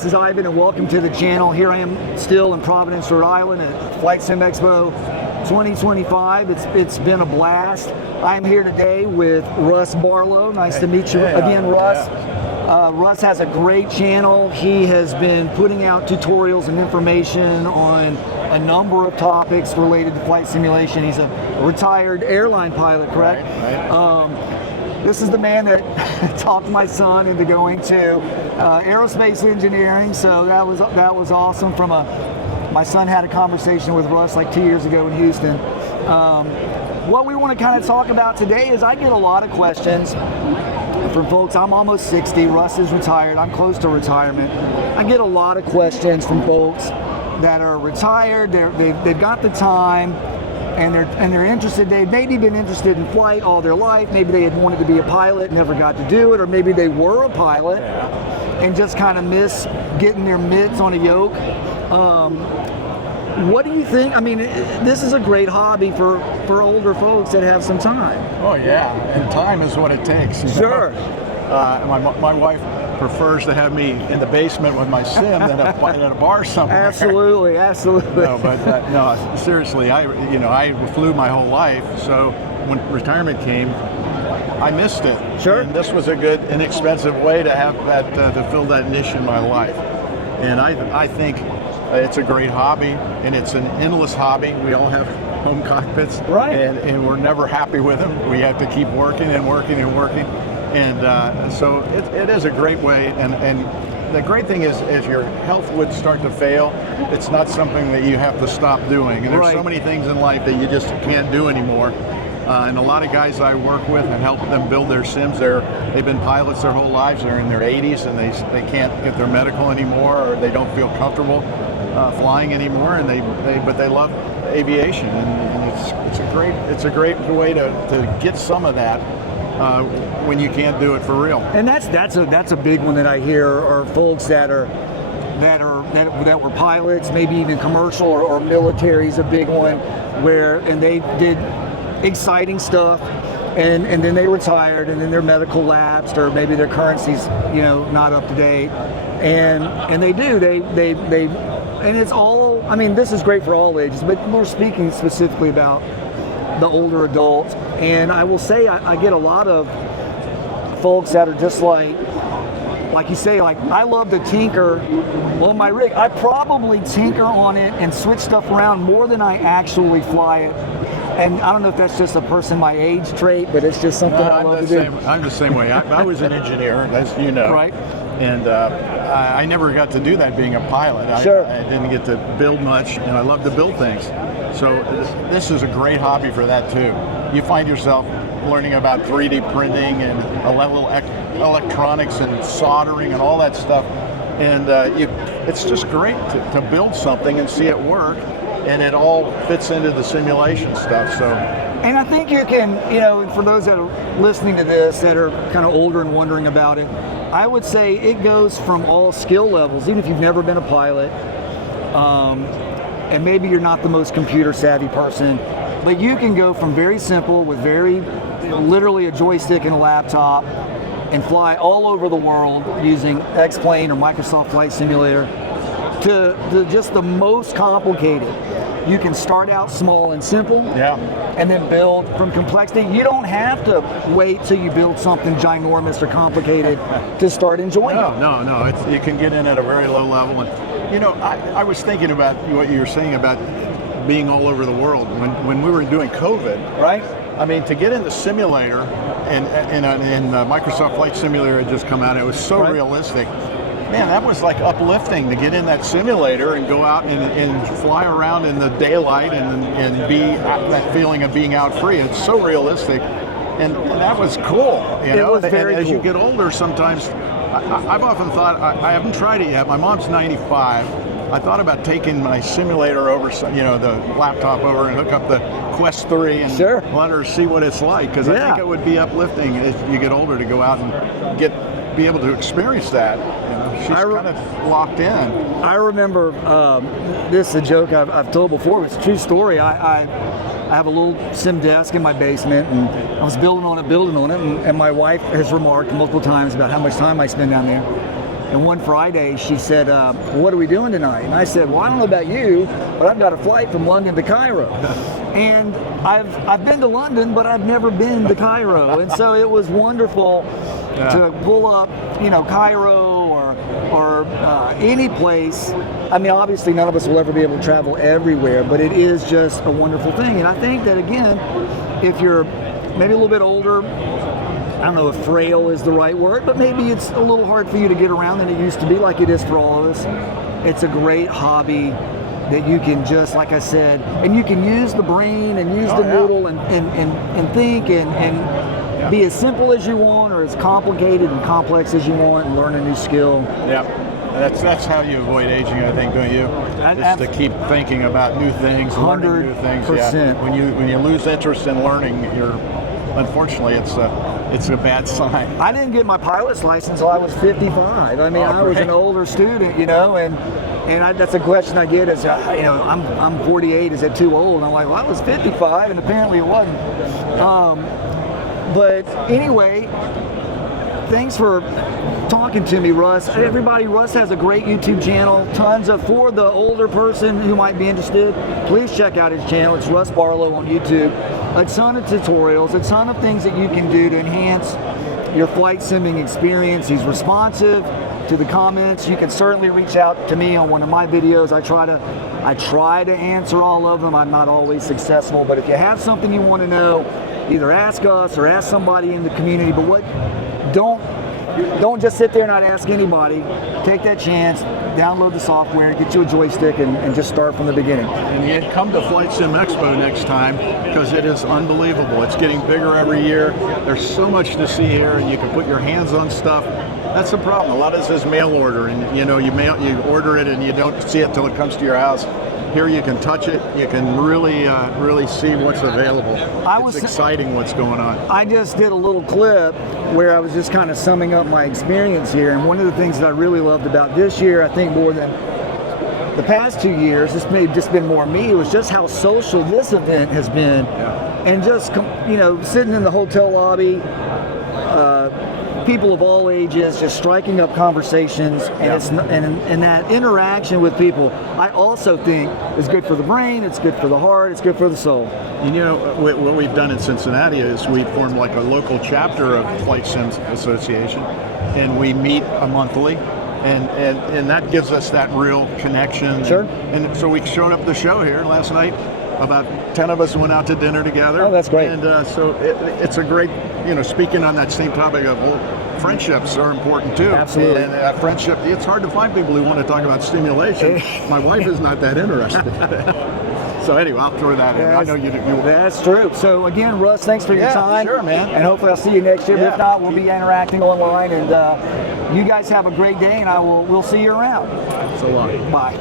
this is Ivan and welcome to the channel. Here I am still in Providence, Rhode Island at Flight Sim Expo 2025. It's been a blast. I'm here today with Russ Barlow. Nice to meet you again, Russ. Russ has a great channel. He has been putting out tutorials and information on a number of topics related to flight simulation. He's a retired airline pilot, correct? Right. This is the man that talked my son into going to aerospace engineering, so that was awesome. My son had a conversation with Russ like 2 years ago in Houston. What we want to kind of talk about today is I get a lot of questions from folks. I'm almost 60, Russ is retired, I'm close to retirement. I get a lot of questions from folks that are retired, they've got the time, and they're interested. They've maybe been interested in flight all their life. Maybe they had wanted to be a pilot, never got to do it, or maybe they were a pilot and just kind of miss getting their mitts on a yoke. What do you think? I mean, this is a great hobby for older folks that have some time. Oh yeah, and time is what it takes. Sure. My wife prefers to have me in the basement with my sim than at a bar somewhere. Absolutely. No, but no, seriously, I flew my whole life, so when retirement came, I missed it. Sure. And this was a good, inexpensive way to have that to fill that niche in my life. And I think it's a great hobby, and it's an endless hobby. We all have home cockpits, right? And we're never happy with them. We have to keep working and working and working. And so it is a great way, and the great thing is, as your health would start to fail, it's not something that you have to stop doing. And there's so many things in life that you just can't do anymore. And a lot of guys I work with and help them build their sims, they've been pilots their whole lives, they're in their 80s, and they can't get their medical anymore, or they don't feel comfortable flying anymore, and but they love aviation, and it's a great way to get some of that when you can't do it for real. And that's a big one that I hear are folks that were pilots, maybe even commercial or military is a big one, and they did exciting stuff, and then they retired, and then their medical lapsed, or maybe their currency's not up to date, and and it's all, I mean, this is great for all ages, but we're speaking specifically about the older adults. And I will say I get a lot of folks that are just like you say, like, I love to tinker on my rig. I probably tinker on it and switch stuff around more than I actually fly it. And I don't know if that's just a person my age trait, but it's just something I love to do. I'm the same way. I was an engineer, as you know. Right. And I never got to do that being a pilot. Sure. I didn't get to build much, and I love to build things. So this is a great hobby for that too. You find yourself learning about 3D printing and a little electronics and soldering and all that stuff. And it's just great to build something and see it work. And it all fits into the simulation stuff. So, and I think you can, for those that are listening to this that are kind of older and wondering about it, I would say it goes from all skill levels, even if you've never been a pilot, and maybe you're not the most computer savvy person, but you can go from very simple with literally a joystick and a laptop and fly all over the world using X-Plane or Microsoft Flight Simulator to just the most complicated. You can start out small and simple, and then build from complexity. You don't have to wait till you build something ginormous or complicated to start enjoying it. No. You can get in at a very low level. And I was thinking about what you were saying about being all over the world when we were doing COVID. Right. I mean, to get in the simulator, and Microsoft Flight Simulator had just come out. It was so realistic. Man, that was like uplifting to get in that simulator and go out and fly around in the daylight and be that feeling of being out free. It's so realistic, and that was cool. It was very cool. As you get older, sometimes I've often thought, I haven't tried it yet. My mom's 95. I thought about taking my simulator over, the laptop over, and hook up the Quest 3 and let her see what it's like, because I think it would be uplifting as you get older to go out and be able to experience that. She's kind of locked in. I remember, this is a joke I've told before, but it's a true story. I have a little sim desk in my basement, and I was building on it, and my wife has remarked multiple times about how much time I spend down there. And one Friday she said, what are we doing tonight? And I said, well, I don't know about you, but I've got a flight from London to Cairo. And I've been to London, but I've never been to Cairo. And so it was wonderful to pull up, Cairo or any place. I mean, obviously none of us will ever be able to travel everywhere, but it is just a wonderful thing. And I think that, again, if you're maybe a little bit older, I don't know if frail is the right word, but maybe it's a little hard for you to get around than it used to be, like it is for all of us. It's a great hobby that you can just, like I said, and you can use the brain and use the noodle and think and be as simple as you want or as complicated and complex as you want and learn a new skill. Yeah. That's how you avoid aging, I think, don't you? Just to keep thinking about new things, learning new things. 100%. Yeah. When you lose interest in learning, unfortunately it's a bad sign. I didn't get my pilot's license until I was 55. I mean, I was an older student, and that's a question I get is, I'm 48. Is it too old? And I'm like, well, I was 55, and apparently it wasn't. But anyway, thanks for talking to me, Russ. Sure. Everybody, Russ has a great YouTube channel, for the older person who might be interested, please check out his channel. It's Russ Barlow on YouTube. A ton of tutorials, a ton of things that you can do to enhance your flight simming experience. He's responsive to the comments. You can certainly reach out to me on one of my videos. I try to answer all of them. I'm not always successful, but if you have something you want to know, either ask us or ask somebody in the community. But don't just sit there and not ask anybody. Take that chance, download the software, get you a joystick, and just start from the beginning. And you come to Flight Sim Expo next time, because it is unbelievable. It's getting bigger every year. There's so much to see here, and you can put your hands on stuff. That's the problem. A lot of this is mail order, and you order it and you don't see it till it comes to your house. Here you can touch it. You can really see what's available. It's exciting what's going on. I just did a little clip where I was just kind of summing up my experience here, and one of the things that I really loved about this year, I think more than the past 2 years, this may have just been more me, it was just how social this event has been. Yeah. And just, sitting in the hotel lobby, people of all ages just striking up conversations, and that interaction with people, I also think is good for the brain, it's good for the heart, it's good for the soul. What we've done in Cincinnati is we formed like a local chapter of Flight Sims Association, and we meet monthly, and that gives us that real connection. Sure. And so we showed up at the show here last night. About 10 of us went out to dinner together. Oh, that's great. And so it's a great, speaking on that same topic of friendships are important too. Absolutely. And friendship, it's hard to find people who want to talk about stimulation. My wife is not that interested. So anyway, I'll throw that in. I know you. That's true. So again, Russ, thanks for your time. Sure, man. And hopefully I'll see you next year. But if not, we'll be interacting online. And you guys have a great day, and we'll see you around. So long. Bye.